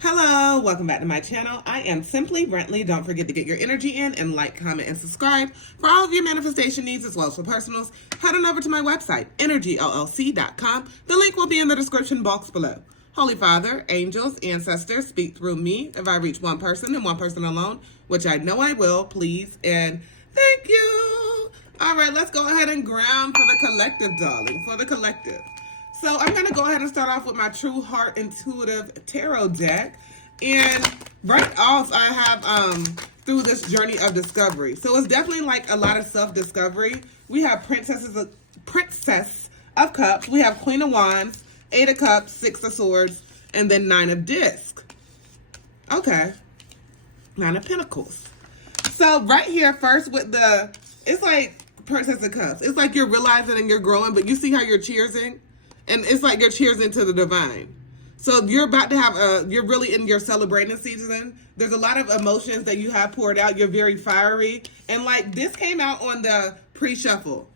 Hello, welcome back to my channel. I am Simply Brentley. Don't forget to get your energy in and like, comment, and subscribe. For all of your manifestation needs as well as for personals, head on over to my website, energyllc.com. The link will be in the description box below. Holy Father, angels, ancestors, speak through me. If I reach one person and one person alone, which I know I will, please and thank you. All right, let's go ahead and ground for the collective, darling, for the collective. So I'm going to go ahead and start off with my True Heart Intuitive Tarot deck. And right off, I have through this journey of discovery. So it's definitely like a lot of self-discovery. We have Princess of Cups. We have Queen of Wands, Eight of Cups, Six of Swords, and then Nine of Discs. Okay. Nine of Pentacles. So right here first with it's like Princess of Cups. It's like you're realizing and you're growing, but you see how you're cheersing? And it's like you're cheersing to the divine. So you're about to have you're really in your celebrating season. There's a lot of emotions that you have poured out. You're very fiery. And like this came out on the pre-shuffle.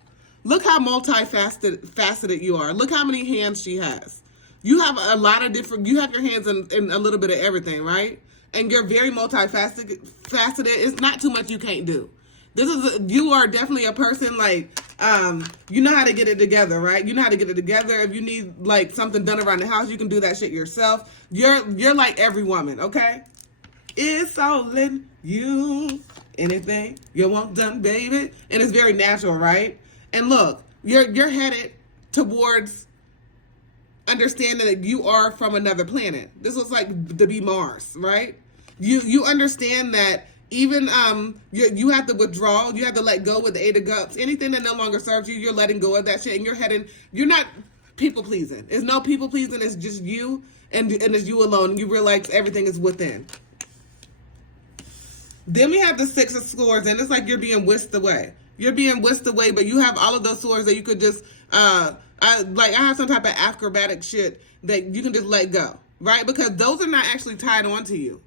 Look how multifaceted you are. Look how many hands she has. You have a lot of different, you have your hands in a little bit of everything, right? And you're very multifaceted. It's not too much you can't do. You are definitely a person like, you know how to get it together, right? You know how to get it together. If you need like something done around the house, you can do that shit yourself. You're like every woman, okay? It's all in you. Anything you want done, baby. And it's very natural, right? And look, you're headed towards understanding that you are from another planet. This was like to be Mars, right? You understand that even you have to withdraw, you have to let go with the Eight of Cups. Anything that no longer serves you, you're letting go of that shit, and you're not people pleasing. It's no people pleasing. It's just you, and it's you alone. You realize everything is within. Then we have the Six of Swords, and it's like you're being whisked away. You're being whisked away, but you have all of those swords that you could just I have some type of acrobatic shit that you can just let go, right? Because those are not actually tied onto you.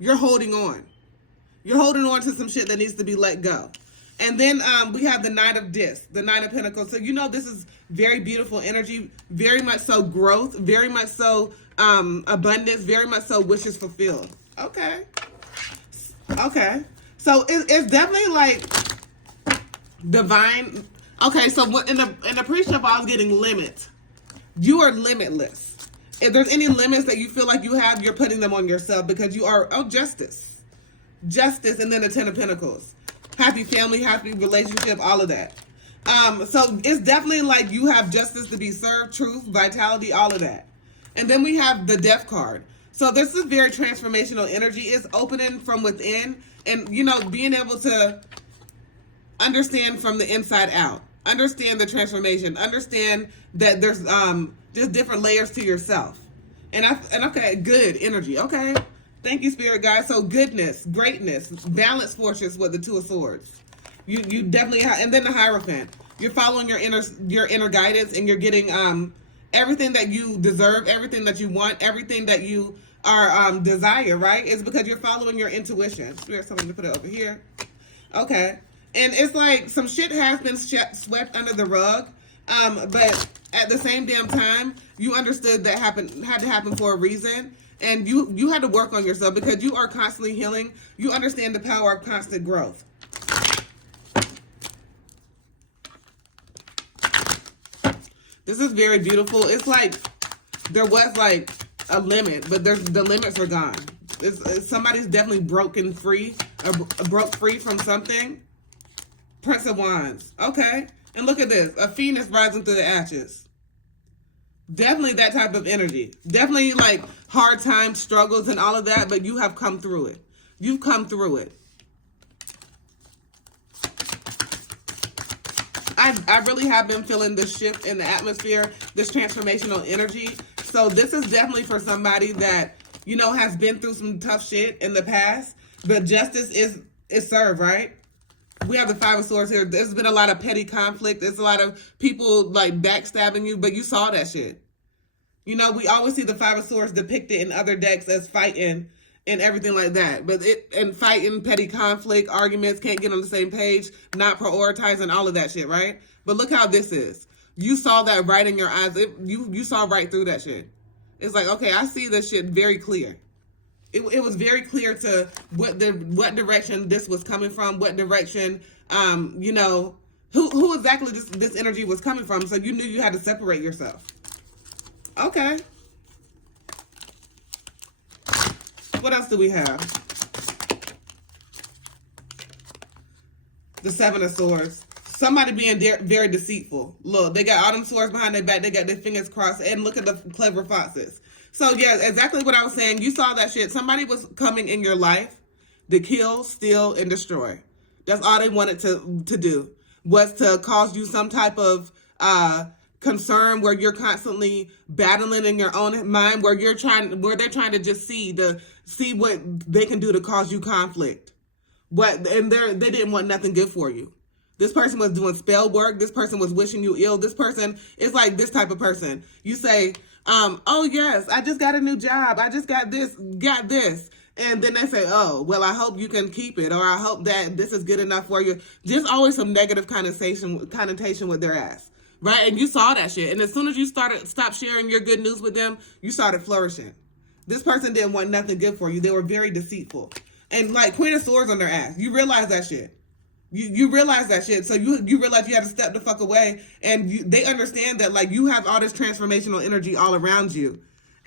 You're holding on. You're holding on to some shit that needs to be let go. And then we have the Nine of Discs, the Nine of Pentacles. So you know this is very beautiful energy, very much so growth, very much so abundance, very much so wishes fulfilled. Okay. Okay. So it's definitely like divine. Okay, so in the pre-shuffle, I was getting limit. You are limitless. If there's any limits that you feel like you have, you're putting them on yourself because you are, justice. Justice, and then the Ten of Pentacles. Happy family, happy relationship, all of that. So it's definitely like you have justice to be served, truth, vitality, all of that. And then we have the Death card. So this is very transformational energy. It's opening from within and, being able to understand from the inside out. Understand the transformation. Understand that there's just different layers to yourself. And okay, good energy. Okay. Thank you, Spirit guys. So goodness, greatness, balance forces with the Two of Swords. You definitely have, and then the Hierophant. You're following your inner guidance, and you're getting everything that you deserve, everything that you want, everything that you are desire. Right? It's because you're following your intuition. Spirit, something to put it over here. Okay, and it's like some shit has been swept under the rug, but at the same damn time, you understood that had to happen for a reason. And you had to work on yourself because you are constantly healing. You understand the power of constant growth. This is very beautiful. It's like there was like a limit, but the limits are gone. Somebody's definitely broken free, or broke free from something. Prince of Wands. Okay. And look at this. A phoenix rising through the ashes. Definitely that type of energy. Definitely like hard times, struggles, and all of that, but you have come through it. You've come through it. I really have been feeling this shift in the atmosphere, this transformational energy. So this is definitely for somebody that, has been through some tough shit in the past, but justice is served, right? We have the Five of Swords here. There's been a lot of petty conflict. There's a lot of people like backstabbing you, but you saw that shit. We always see the Five of Swords depicted in other decks as fighting and everything like that. But fighting, petty conflict, arguments, can't get on the same page, not prioritizing, all of that shit, right? But look how this is. You saw that right in your eyes. You saw right through that shit. It's like, okay, I see this shit very clear. It was very clear to what direction this was coming from, what direction, you know, who exactly this energy was coming from. So you knew you had to separate yourself. Okay. What else do we have? The Seven of Swords. Somebody being very deceitful. Look, they got all them swords behind their back. They got their fingers crossed. And look at the clever foxes. So, yeah, exactly what I was saying. You saw that shit. Somebody was coming in your life to kill, steal, and destroy. That's all they wanted to do, was to cause you some type of concern where you're constantly battling in your own mind, where they're trying to just see what they can do to cause you conflict. And they didn't want nothing good for you. This person was doing spell work. This person was wishing you ill. This person is like this type of person. You say, oh yes, I just got a new job. I just got this. And then they say, oh, well, I hope you can keep it. Or I hope that this is good enough for you. Just always some negative connotation with their ass. Right? And you saw that shit. And as soon as you stopped sharing your good news with them, you started flourishing. This person didn't want nothing good for you. They were very deceitful. And like Queen of Swords on their ass. You realize that shit. You realize that shit. So you realize you have to step the fuck away. And they understand that like you have all this transformational energy all around you.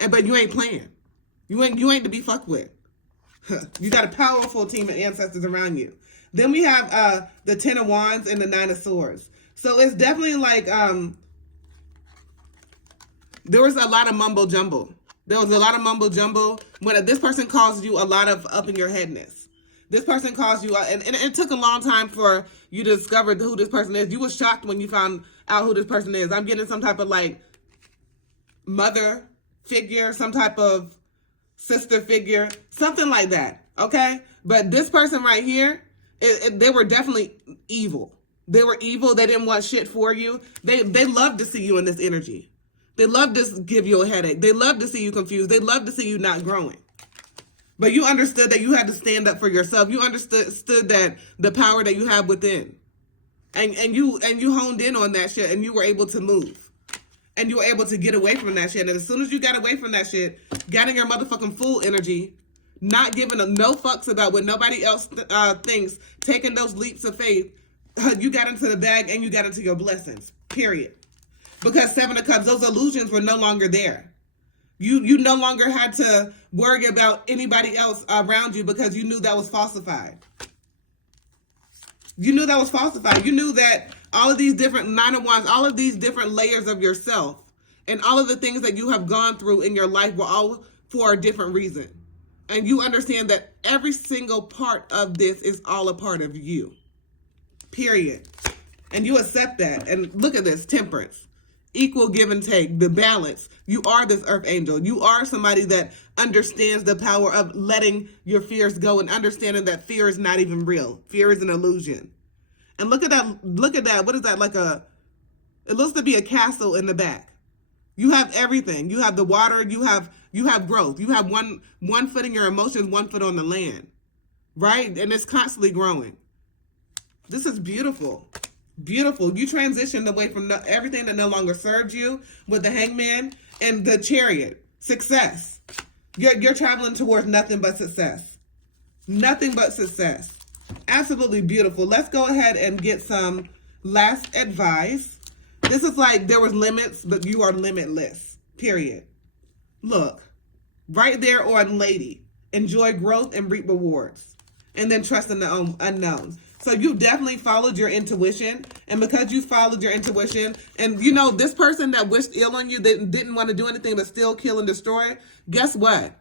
But you ain't playing. You ain't to be fucked with. You got a powerful team of ancestors around you. Then we have the Ten of Wands and the Nine of Swords. So it's definitely like there was a lot of mumbo jumbo. There was a lot of mumbo jumbo when this person caused you a lot of up in your headness. This person caused you, and it took a long time for you to discover who this person is. You were shocked when you found out who this person is. I'm getting some type of like mother figure, some type of sister figure, something like that. Okay, but this person right here, they were definitely evil. They were evil. They didn't want shit for you. They love to see you in this energy. They love to give you a headache. They love to see you confused. They love to see you not growing. But you understood that you had to stand up for yourself. You understood that the power that you have within. And you honed in on that shit and you were able to move. And you were able to get away from that shit. And as soon as you got away from that shit, getting your motherfucking full energy, not giving no fucks about what nobody else thinks, taking those leaps of faith, you got into the bag and you got into your blessings. Period. Because Seven of Cups, those illusions were no longer there. You no longer had to worry about anybody else around you because you knew that was falsified. You knew that was falsified. You knew that all of these different Nine of Wands, all of these different layers of yourself, and all of the things that you have gone through in your life were all for a different reason. And you understand that every single part of this is all a part of you. Period. And you accept that. And look at this, Temperance. Equal give and take, the balance. You are this earth angel. You are somebody that understands the power of letting your fears go and understanding that fear is not even real. Fear is an illusion. And look at that. Look at that. What is that? It looks to be a castle in the back. You have everything. You have the water. You have growth. You have one foot in your emotions, one foot on the land. Right? And it's constantly growing. This is beautiful. Beautiful. You transitioned away from everything that no longer served you with the Hangman and the Chariot. Success. You're traveling towards nothing but success. Nothing but success. Absolutely beautiful. Let's go ahead and get some last advice. This is like there was limits, but you are limitless. Period. Look. Right there on Lady. Enjoy growth and reap rewards. And then trust in the unknown. So you definitely followed your intuition. And because you followed your intuition, and you know, this person that wished ill on you, that didn't want to do anything but still kill and destroy, guess what?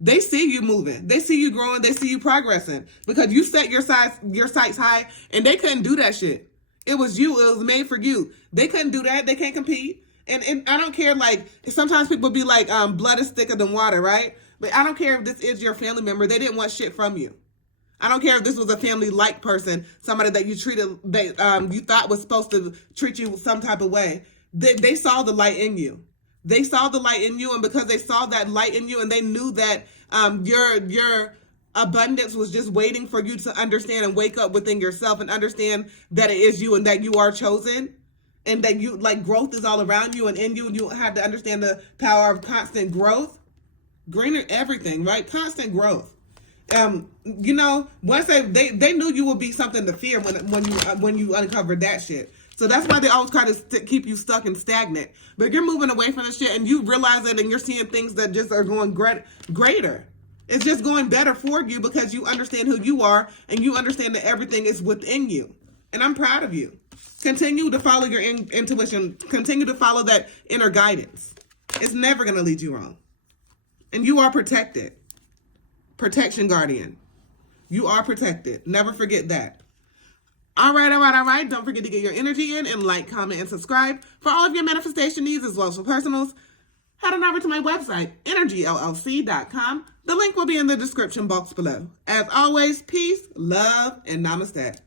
They see you moving. They see you growing. They see you progressing. Because you set your sights high, and they couldn't do that shit. It was you. It was made for you. They couldn't do that. They can't compete. And I don't care, like, sometimes people be like, blood is thicker than water, right? But I don't care if this is your family member. They didn't want shit from you. I don't care if this was a family-like person, somebody that you treated, that you thought was supposed to treat you some type of way. They saw the light in you. They saw the light in you, and because they saw that light in you, and they knew that your abundance was just waiting for you to understand and wake up within yourself and understand that it is you and that you are chosen, and that you, like, growth is all around you and in you, and you have to understand the power of constant growth. greener everything, right? Constant growth. Once they knew you would be something to fear when you uncovered that shit. So that's why they always try to keep you stuck and stagnant. But you're moving away from the shit, and you realize it, and you're seeing things that just are going greater. It's just going better for you because you understand who you are, and you understand that everything is within you. And I'm proud of you. Continue to follow your intuition. Continue to follow that inner guidance. It's never going to lead you wrong. And you are protected. Protection guardian. You are protected. Never forget that. All right. Don't forget to get your energy in and like, comment, and subscribe. For all of your manifestation needs as well as for personals, head on over to my website, energyllc.com. The link will be in the description box below. As always, peace, love, and namaste.